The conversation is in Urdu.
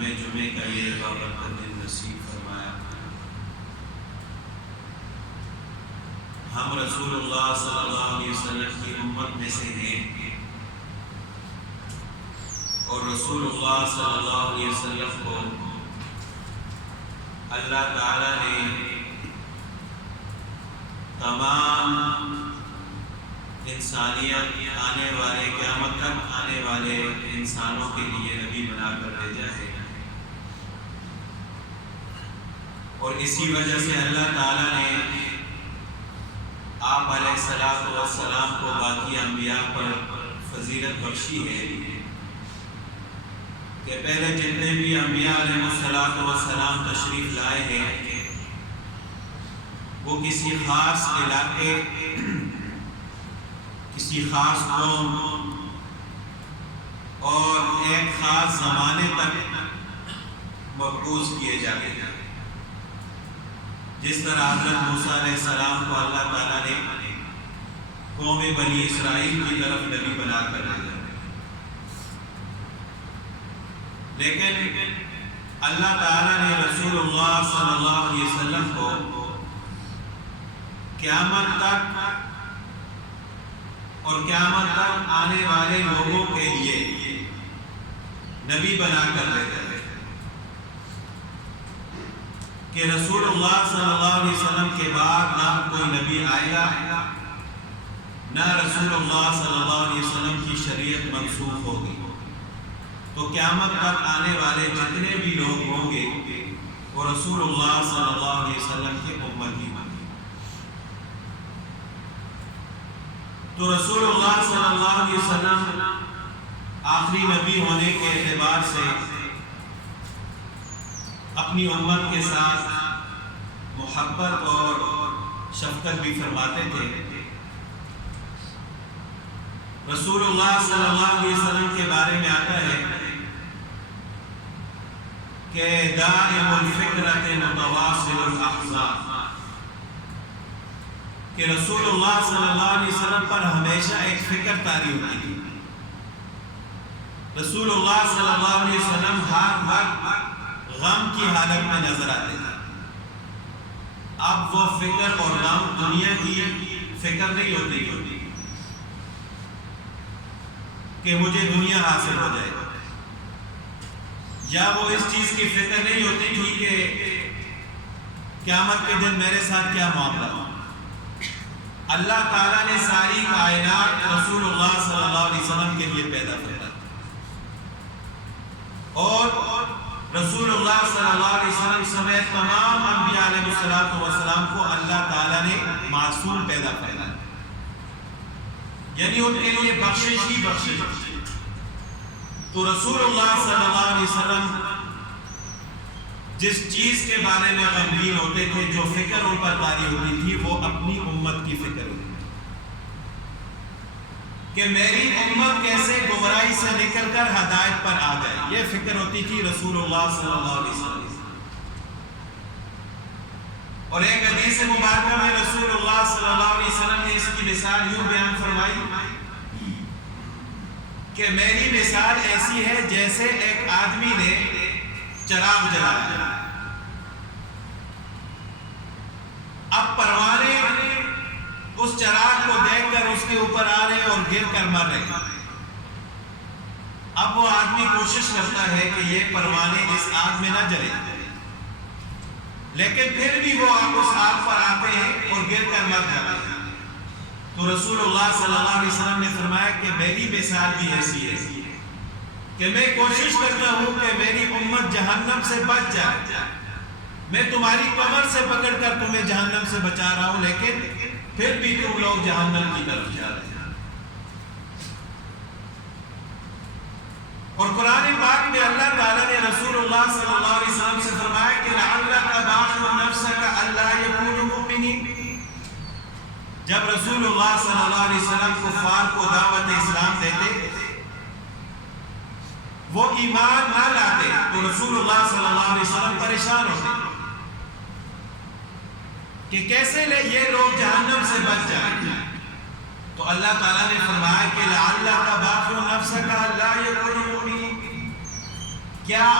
ہمیں جمعے کا یہ بابرکت دن نصیب فرمایا۔ ہم رسول اللہ صلی اللہ علیہ وسلم کی امت میں سے ہیں، اور رسول اللہ صلی اللہ علیہ وسلم کو اللہ تعالیٰ نے تمام انسانیت آنے والے قیامت تک آنے والے انسانوں کے لیے نبی بنا کر بھیجا ہے، اور اسی وجہ سے اللہ تعالیٰ نے آپ علیہ السلام کو باقی انبیاء پر فضیلت بخشی ہے کہ پہلے جتنے بھی انبیاء علیہ السلام تشریف لائے ہیں وہ کسی خاص علاقے، کسی خاص قوم اور ایک خاص زمانے تک مبعوث کیے جاتے ہیں۔ جس طرح حضرت موسیٰ علیہ السلام کو اللہ تعالیٰ نے قوم بنی اسرائیل کی طرف نبی بنا کر بھیجا، لیکن اللہ تعالیٰ نے رسول اللہ صلی اللہ علیہ وسلم کو قیامت تک اور قیامت تک آنے والے لوگوں کے لیے نبی بنا کر بھیجا کہ رسول اللہ صلی اللہ علیہ وسلم کے بعد نہ کوئی نبی آئے گا، نہ رسول اللہ صلی اللہ علیہ وسلم کی شریعت منسوخ ہوگی، تو قیامت تک آنے والے جتنے بھی لوگ ہوں گے وہ رسول اللہ صلی اللہ علیہ وسلم کے امتی ہوں گے۔ تو رسول اللہ صلی اللہ علیہ وسلم آخری نبی ہونے کے اعتبار سے اپنی امت کے ساتھ محبت اور شفقت بھی فرماتے تھے۔ رسول اللہ صلی اللہ علیہ وسلم کے بارے میں آتا ہے کہ دائم الفکرۃ متواصل الاحزان، کہ رسول اللہ صلی اللہ علیہ وسلم پر ہمیشہ ایک فکر طاری ہوتی تھی۔ رسول اللہ صلی اللہ علیہ وسلم ہر وقت غم کی حالت میں نظر آتے تھے۔ اب وہ فکر اور غم دنیا کی فکر نہیں ہوتی کہ مجھے دنیا حاصل ہو جائے، یا وہ اس چیز کی فکر نہیں ہوتی تھی کہ قیامت کے دن میرے ساتھ کیا معاملہ ہو۔ اللہ تعالیٰ نے ساری کائنات رسول اللہ صلی اللہ علیہ وسلم کے لیے پیدا فرمائی، اور رسول اللہ صلی اللہ علیہ وسلم سمیت تمام انبیاء علیہ السلام کو اللہ تعالیٰ نے معصوم پیدا فرمایا، یعنی ان کے لیے بخشش ہی بخشش۔ تو رسول اللہ صلی اللہ علیہ وسلم جس چیز کے بارے میں غمگین ہوتے تھے، جو فکر ان پر طاری ہوتی تھی، وہ اپنی امت کی فکر ہوتی تھی کہ میری امت کیسے گمراہی سے نکل کر ہدایت پر آ جائے، یہ فکر ہوتی تھی رسول اللہ صلی اللہ علیہ وسلم۔ اور ایک حدیث مبارکہ میں رسول اللہ صلی اللہ علیہ وسلم نے اس کی مثال یوں بیان فرمائی کہ میری مثال ایسی ہے جیسے ایک آدمی نے چراغ جلایا، اب پروانے اس چراغ کو دیکھ کر اس کے اوپر آ رہے اور گر کر مر رہے۔ اب وہ آدمی کوشش کرتا ہے کہ یہ پروانے اس آگ میں نہ جلے، لیکن پھر بھی وہ اس آگ پر آتے ہیں اور گر کر مر جاتے ہیں۔ تو رسول اللہ صلی اللہ علیہ وسلم نے فرمایا کہ میری مثال بھی ایسی ہے کہ میں کوشش کرتا ہوں کہ میری امت جہنم سے بچ جائے، میں تمہاری کمر سے پکڑ کر تمہیں جہنم سے بچا رہا ہوں، لیکن پھر بھی تم لوگ جہنم کی طرف جا رہے ہیں۔ اور قرآن پاک میں اللہ تعالیٰ نے رسول اللہ صلی اللہ علیہ وسلم سے فرمایا کہ لعلک باخع نفسک الا یکونوا مؤمنین۔ جب رسول اللہ صلی اللہ علیہ وسلم کفار کو دعوت اسلام دیتے، وہ ایمان نہ لاتے، تو رسول اللہ صلی اللہ علیہ وسلم پریشان ہوتے کہ کیسے یہ لوگ جہنم سے بچ جائیں۔ تو اللہ تعالیٰ نے فرمایا کہ لعلک باخع نفسک الا یکونوا مؤمنین، کیا